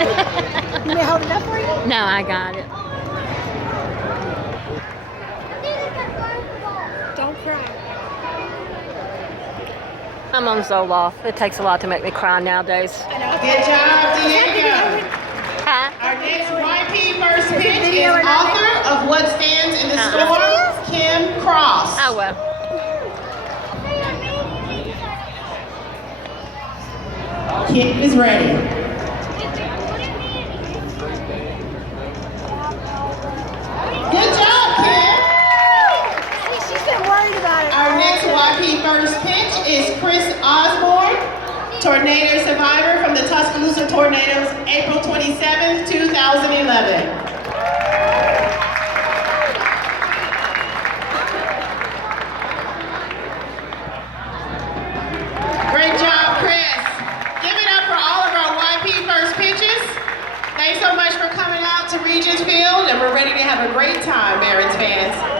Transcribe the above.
You may hold it up for you? No, I got it. Don't cry. I'm on Zoloft. It takes a lot to make me cry nowadays. Good job, Diego. Huh? Our next YP first pitch is author of What Stands in the Storm, Kim Cross. Oh, well. Kim is ready. Good job, Kim. She's been worried about it. Our next YP first pitch is Chris Osborne, tornado survivor from the Tuscaloosa tornadoes, April 27th, 2011. Great job, Chris. Give it up for all of our YP first pitches. Thanks so much for coming out to Regents Field, and we're ready to have a great time, Barons fans.